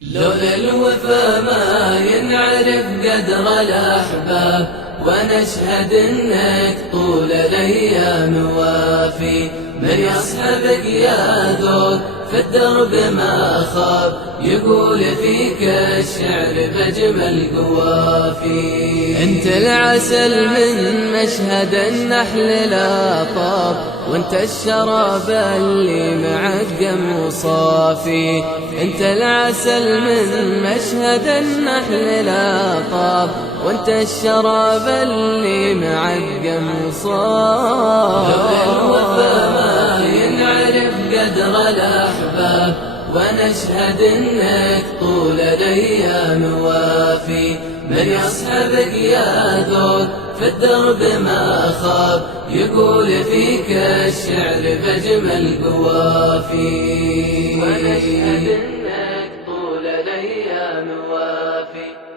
لولا الوفا ما ينعرف قدر الأحباب، ونشهد إنك طول الأيام وافي. من يصحبك يا ذوق في الدرب ما خاب، يقول فيك الشعر بأجمل قوافي. انت العسل من مشهد النحل لا طاب، وانت الشراب اللي معقم وصافي. انت العسل من مشهد النحل لا طاب، وانت الشراب اللي معقم وصافي. لولا الوفا ما ينعرف قدر الأحباب، ونشهد إنك طول الأيام وافي. من يصحبك يا ذوق في الدرب ما خاب، يقول فيك الشعر بأجمل قوافي. ونشهد إنك طول الأيام وافي.